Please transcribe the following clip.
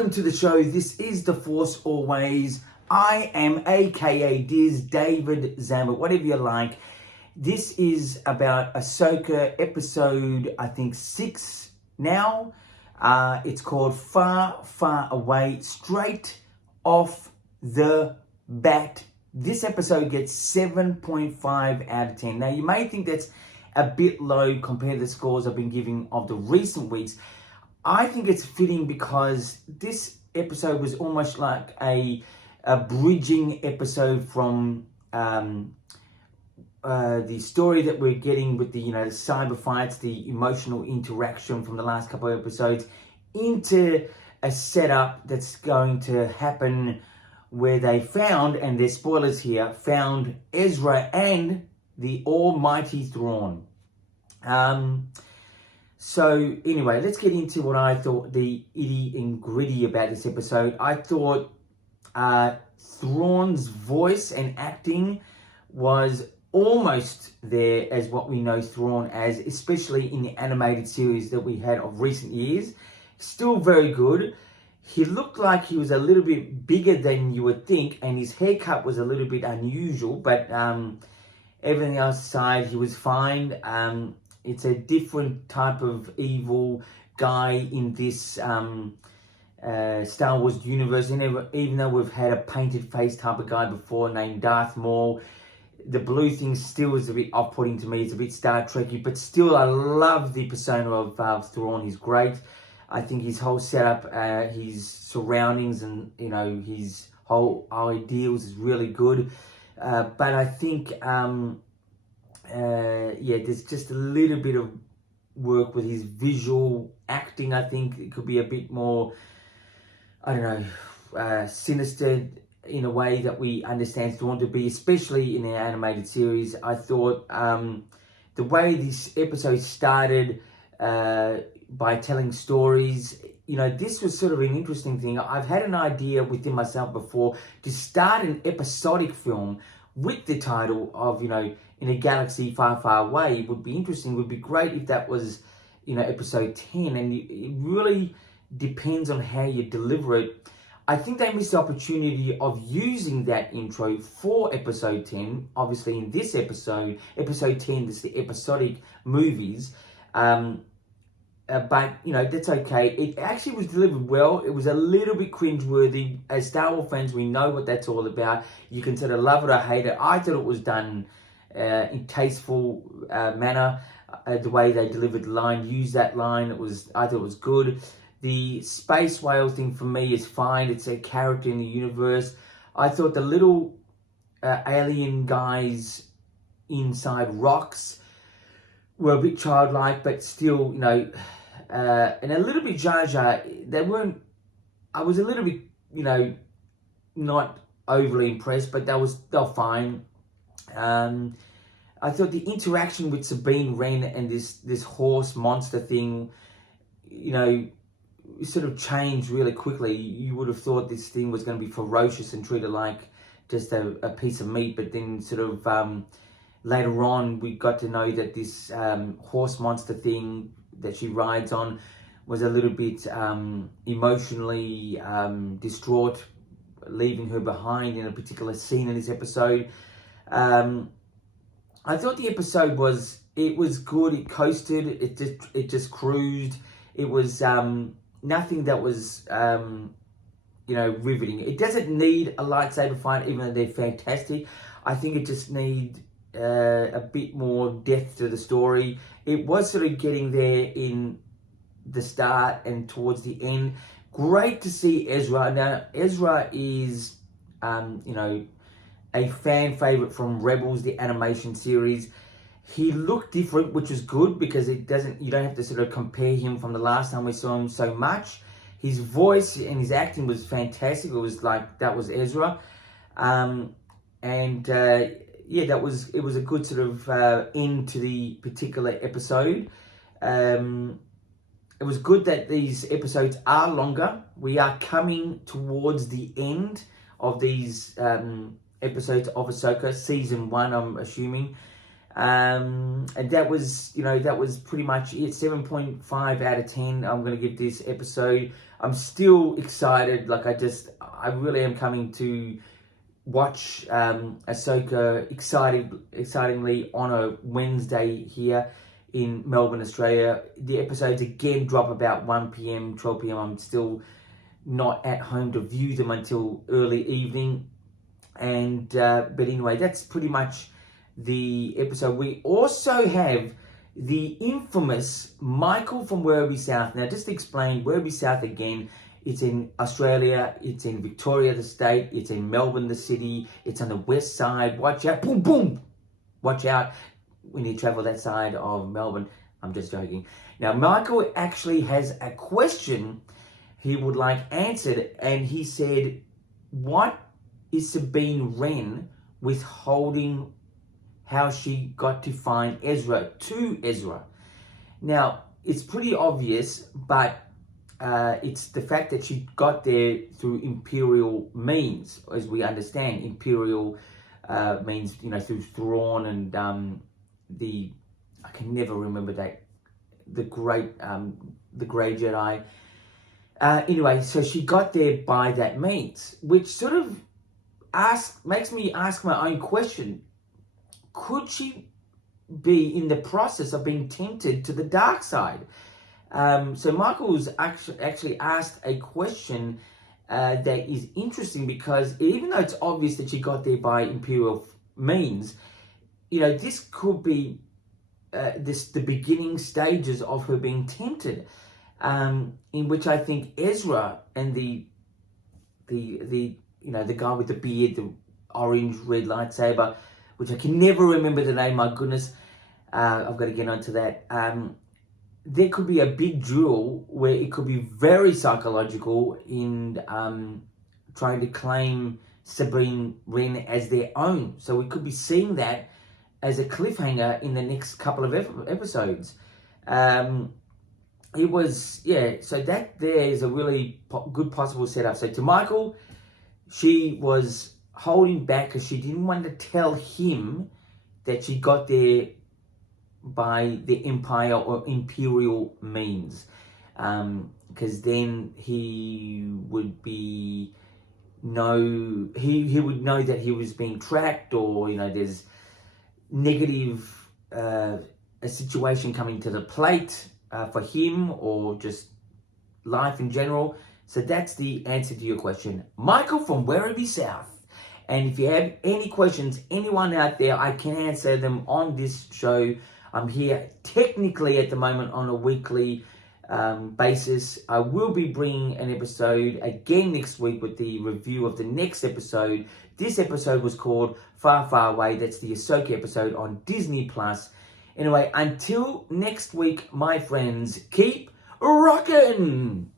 Welcome to the show. This is The Force Always. I am aka Diz David Zambit, whatever you like. This is about AHSOKA episode, I think 6 now. It's called Far, Far Away, straight off the bat. This episode gets 7.5 out of 10. Now, you may think that's a bit low compared to the scores I've been giving of the recent weeks. I think it's fitting because this episode was almost like a bridging episode from the story that we're getting with the, the cyber fights, the emotional interaction from the last couple of episodes, into a setup that's going to happen where they found, and there's spoilers here, found Ezra and the almighty Thrawn. So anyway, let's get into what I thought the itty and gritty about this episode. I thought Thrawn's voice and acting was almost there as what we know Thrawn as, especially in the animated series that we had of recent years. Still very good. He looked like he was a little bit bigger than you would think, and his haircut was a little bit unusual, but everything else aside, he was fine. It's a different type of evil guy in this Star Wars universe. Even though we've had a painted face type of guy before named Darth Maul, the blue thing still is a bit off-putting to me. It's a bit Star Trek-y, but still I love the persona of Thrawn. He's great. I think his whole setup, his surroundings, and his whole ideals is really good. But I think there's just a little bit of work with his visual acting. I think it could be a bit more, sinister in a way that we understand Thrawn to be, especially in the animated series. I thought the way this episode started by telling stories, this was sort of an interesting thing. I've had an idea within myself before to start an episodic film with the title of, In a Galaxy Far, Far Away. It would be interesting. It would be great if that was, episode 10. And it really depends on how you deliver it. I think they missed the opportunity of using that intro for episode 10. Obviously, in this episode 10, this is the episodic movies. But, that's okay. It actually was delivered well. It was a little bit cringeworthy. As Star Wars fans, we know what that's all about. You can sort of love it or hate it. I thought it was done in tasteful manner. The way they delivered the line, used that line, I thought it was good. The space whale thing for me is fine. It's a character in the universe. I thought the little alien guys inside rocks were a bit childlike, but still, and a little bit Jar Jar. I was a little bit, not overly impressed, but they're fine. I thought the interaction with Sabine Wren and this horse monster thing, sort of changed really quickly. You would have thought this thing was going to be ferocious and treated like just a piece of meat, but then sort of later on we got to know that this horse monster thing that she rides on was a little bit emotionally distraught, leaving her behind in a particular scene in this episode. I thought the episode was good. It coasted. It just cruised. It was nothing that was riveting. It doesn't need a lightsaber fight, even though they're fantastic. I think it just needs a bit more depth to the story. It was sort of getting there in the start and towards the end. Great to see Ezra. Now, Ezra is, a fan favorite from Rebels, the animation series. He looked different, which was good because you don't have to sort of compare him from the last time we saw him so much. His voice and his acting was fantastic. It was like that was Ezra. It was a good sort of end to the particular episode. It was good that these episodes are longer. We are coming towards the end of these episodes of AHSOKA, season 1, I'm assuming. And that was, that was pretty much it. 7.5 out of 10. I'm going to give this episode. I'm still excited. Like, I really am coming to watch AHSOKA excitingly on a Wednesday here in Melbourne, Australia. The episodes again drop about 1 p.m, 12 p.m. I'm still not at home to view them until early evening. And but anyway, that's pretty much the episode. We also have the infamous Michael from Werribee South. Now, just to explain, Werribee South again, it's in Australia, it's in Victoria, the state, it's in Melbourne, the city, it's on the west side. Watch out, boom, boom. Watch out when you travel that side of Melbourne. I'm just joking. Now, Michael actually has a question he would like answered, and he said, what is Sabine Wren withholding how she got to find Ezra, to Ezra? Now, it's pretty obvious, but it's the fact that she got there through imperial means, as we understand. Imperial means, through Thrawn and I can never remember that, the Grey Jedi. Anyway, so she got there by that means, which sort of makes me ask my own question. Could she be in the process of being tempted to the dark side? So Michael's actually asked a question that is interesting, because even though it's obvious that she got there by imperial means, this could be the beginning stages of her being tempted, in which I think Ezra and the guy with the beard, the orange red lightsaber, which I can never remember the name, my goodness, I've got to get onto that. There could be a big duel where it could be very psychological in trying to claim Sabine Wren as their own. So we could be seeing that as a cliffhanger in the next couple of episodes. It was, so that there is a really good possible setup. So to Michael, she was holding back because she didn't want to tell him that she got there by the empire or imperial means, because then he would know that he was being tracked, or there's negative a situation coming to the plate for him, or just life in general. So that's the answer to your question, Michael from Werribee South. And if you have any questions, anyone out there, I can answer them on this show. I'm here technically at the moment on a weekly basis. I will be bringing an episode again next week with the review of the next episode. This episode was called Far, Far Away. That's the AHSOKA episode on Disney+. Anyway, until next week, my friends, keep rockin'!